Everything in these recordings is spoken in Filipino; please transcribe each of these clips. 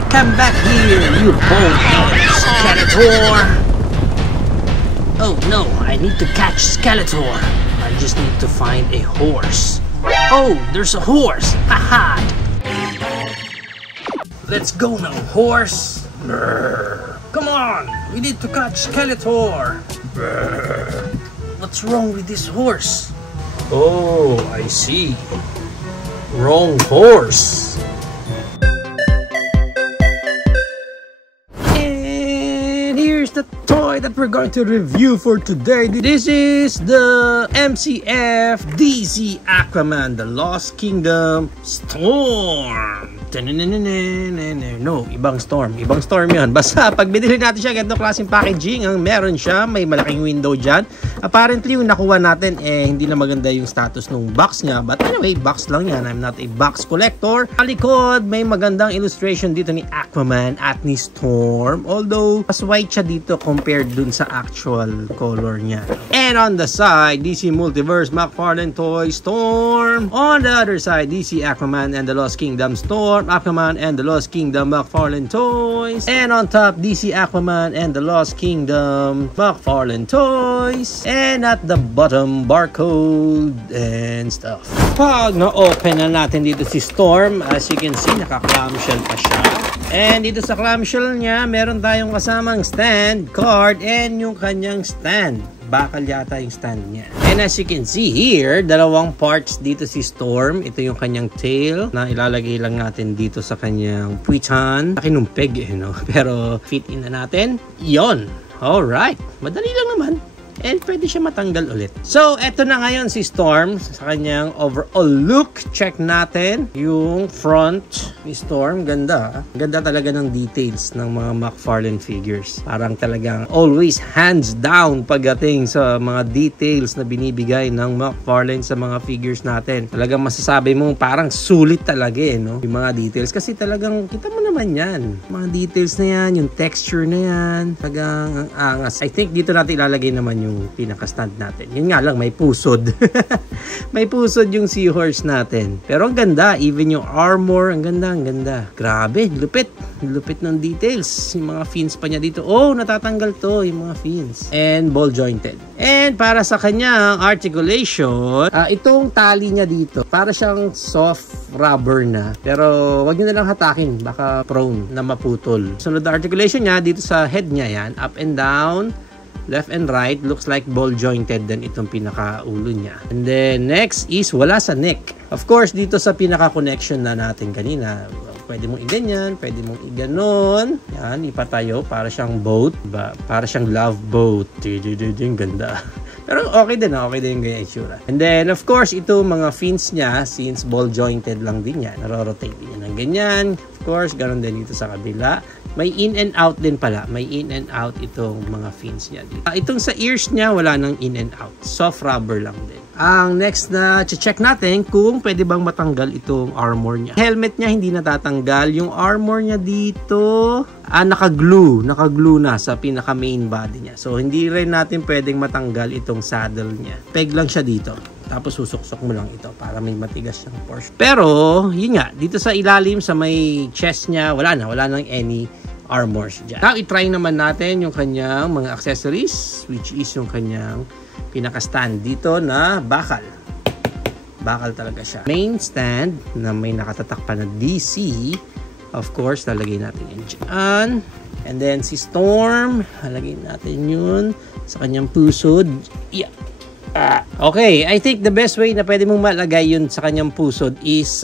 Hey, come back here, you bold Skeletor! Oh no, I need to catch Skeletor. I just need to find a horse. Oh, there's a horse! Haha! Let's go now, horse! Brr. Come on, we need to catch Skeletor! Brr. What's wrong with this horse? Oh, I see. Wrong horse. And here's the toy that we're going to review for today. This is the MCF DC Aquaman, the Lost Kingdom Storm. No, ibang storm. Ibang storm yun. Basta, pag binili natin siya, ganito klaseng packaging ang meron siya. May malaking window dyan. Apparently, yung nakuha natin, hindi na maganda yung status ng box niya. But anyway, box lang yan. I'm not a box collector. Sa likod, may magandang illustration dito ni Aquaman at ni Storm. Although, mas white siya dito compared dun sa actual color niya. And on the side, DC Multiverse McFarlane Toy Storm. On the other side, DC Aquaman and the Lost Kingdom Storm. Aquaman and the Lost Kingdom McFarlane Toys. And on top, DC Aquaman and the Lost Kingdom McFarlane Toys. And at the bottom, barcode and stuff. Pag na-open na natin dito si Storm, as you can see, naka-clamshell pa siya. And dito sa clamshell niya, meron tayong kasamang stand, card, and yung kanyang stand. Bakal yata yung stand niya. And as you can see here, dalawang parts dito si Storm. Ito yung kanyang tail na ilalagay lang natin dito sa kanyang puwitan. Kinumpeg no? Pero fit in na natin. Yon. Alright. Madali lang naman. And pwede siya matanggal ulit. So, eto na ngayon si Storm sa kanyang overall look. Check natin yung front ni Storm. Ganda. Ganda talaga ng details ng mga McFarlane figures. Parang talagang always hands down pagdating sa mga details na binibigay ng McFarlane sa mga figures natin. Talagang masasabi mo parang sulit talaga no? Yung mga details. Kasi talagang kita mo naman yan. Mga details na yan, yung texture na yan. Talagang ang angas. I think dito natin ilalagay naman yung pinaka-stand natin. Yun nga lang, may pusod. May pusod yung seahorse natin. Pero ang ganda, even yung armor, ang ganda, ang ganda. Grabe, lupit. Lupit ng details. Yung mga fins pa niya dito. Oh, natatanggal to, yung mga fins. And ball jointed. And para sa kanyang articulation, itong tali niya dito, para siyang soft rubber na. Pero wag niyo na lang hatakin, baka prone na maputol. Sunod na articulation niya, dito sa head niya yan, up and down, left and right, looks like ball jointed din itong pinaka-ulo niya. And then next is wala sa neck. Of course, dito sa pinaka-connection na natin kanina, pwede mong iganyan, pwede mong iganon. Yan, ipatayo para siyang boat, diba? Para siyang love boat. Ganda. Pero okay din yung ganyan itsura. And then, of course, ito mga fins niya, since ball jointed lang din yan, naro-rotate din yan ng ganyan. Of course, ganoon din dito sa kabila. May in and out din pala. May in and out itong mga fins niya dito. Itong sa ears niya, wala nang in and out. Soft rubber lang din. Ang next na check natin kung pwede bang matanggal itong armor niya. Helmet niya hindi natatanggal. Yung armor niya dito, naka-glue. Naka-glue na sa pinaka main body niya. So, hindi rin natin pwedeng matanggal itong saddle niya. Peg lang siya dito. Tapos susuksok mo lang ito para may matigas siyang portion. Pero, yun nga, dito sa ilalim, sa may chest niya, wala nang any armors dyan. Now, itry naman natin yung kanyang mga accessories, which is yung kanyang pinaka-stand dito na bakal. Bakal talaga siya. Main stand na may nakatatak pa na DC. Of course, lalagay natin yan dyan. And then si Storm, lalagay natin yun sa kanyang pusod. Yeah. Okay, I think the best way na pwede mong malagay yun sa kanyang pusod is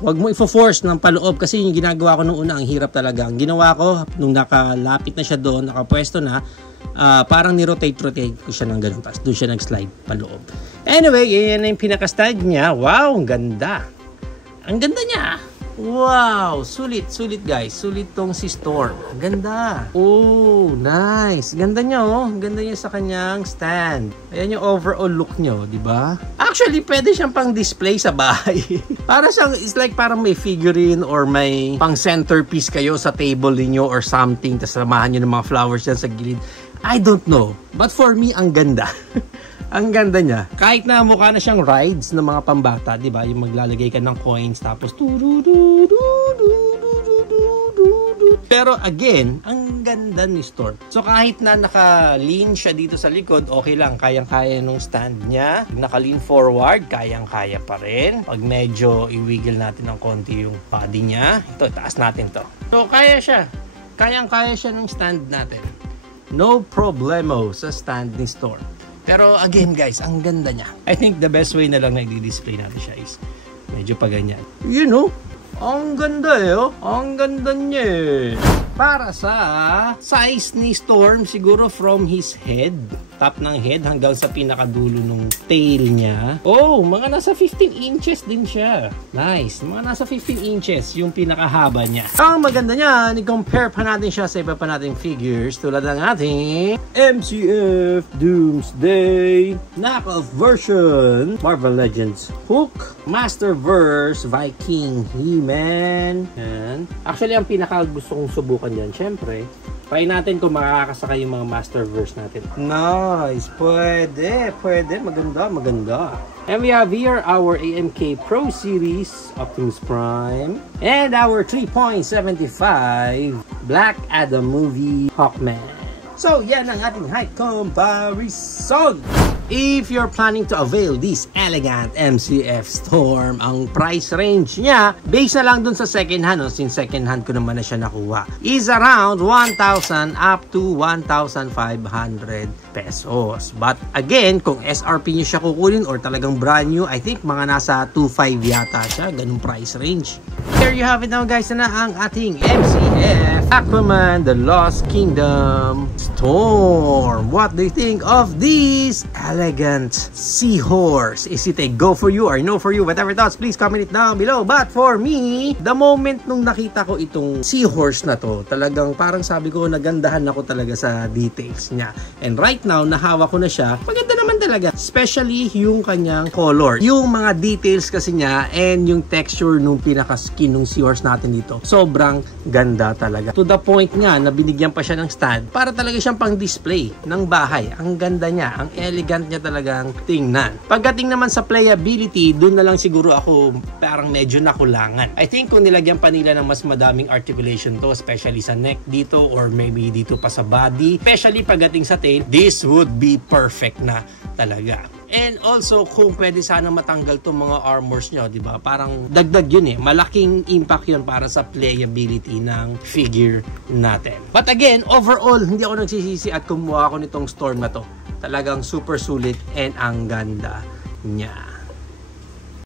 wag mo i-force ng paloob kasi yung ginagawa ko nung una ang hirap talaga. Ang ginawa ko nung nakalapit na siya doon, nakapwesto na, parang ni-rotate ko siya ng ganun. Tapos doon siya nag-slide paloob. Anyway, yan na yung pinaka-stand niya. Wow, ang ganda. Ang ganda niya. Wow, sulit guys. Sulit tong si Storm. Ganda. Oh, nice. Ganda niya Ganda niya sa kanyang stand. Ayan yung overall look niyo, di ba? Actually, pwede siyang pang display sa bahay. Para siyang, it's like parang may figurine or may pang centerpiece kayo sa table niyo or something. Tapos samahan niyo ng mga flowers dyan sa gilid. I don't know. But for me, ang ganda. Ang ganda niya. Kahit na mukha na siyang rides ng mga pambata, di ba? Yung maglalagay ka ng coins tapos Pero again, ang ganda ni Storm. So kahit na naka-lean siya dito sa likod, okay lang. Kayang-kaya nung stand niya. Naka-lean forward, kayang-kaya pa rin. Pag medyo i-wiggle natin ng konti yung body niya. Ito, taas natin to. So kaya siya. Kayang-kaya siya ng stand natin. No problemo sa stand ni Storm. Pero again guys, ang ganda niya. I think the best way na lang na i-display natin siya is medyo pa ganyan. You know, ang ganda eh, oh. Ang ganda niya eh. Para sa size ni Storm, siguro from his head, top ng head hanggang sa pinakadulo ng tail niya. Oh, mga nasa 15 inches din siya. Nice. Mga nasa 15 inches yung pinakahaba niya. Ang maganda niya, i-compare pa natin siya sa iba pa nating figures tulad ng ating MCF Doomsday knockoff version, Marvel Legends Hulk, Masterverse Viking He-Man. Actually, ang pinaka gusto kong subukan yan, syempre, try natin kung makakasakay yung mga Masterverse natin. Nice! Pwede! Maganda. And we have here our AMK Pro Series Optimus Prime and our 3.75 Black Adam movie Hawkman. So, yan ang ating height comparison! If you're planning to avail this elegant MCF Storm, ang price range niya, based na lang dun sa second hand, no? Since second hand ko naman na siya nakuha, is around 1,000 up to 1,500 pesos. But again, kung SRP nyo siya kukunin or talagang brand new, I think mga nasa 2,500 yata siya, ganung price range. There you have it now guys, na ang ating MCF Aquaman The Lost Kingdom Storm. What do you think of this elegant seahorse? Is it a go for you or no for you? Whatever thoughts, please comment it down below. But for me, the moment nung nakita ko itong seahorse na to, talagang parang sabi ko, nagandahan ako talaga sa details niya. And right now, nahawa ko na siya. Maganda naman talaga. Especially yung kanyang color. Yung mga details kasi niya and yung texture nung pinaka-skin nung seahorse natin dito. Sobrang ganda talaga. To the point nga na binigyan pa siya ng stand para talaga siyang pang display ng bahay. Ang ganda niya. Ang elegant niya talagang tingnan. Pagdating naman sa playability, dun na lang siguro ako parang medyo nakulangan. I think kung nilagyan pa nila ng mas madaming articulation to, especially sa neck dito or maybe dito pa sa body, especially pagdating sa tail, this would be perfect na talaga. And also, kung pwede sana matanggal tong mga armors nyo, di ba? Parang dagdag yun eh. Malaking impact yun para sa playability ng figure natin. But again, overall, hindi ako nagsisisi at kumuha ako nitong Storm na to. Talagang super sulit and ang ganda niya.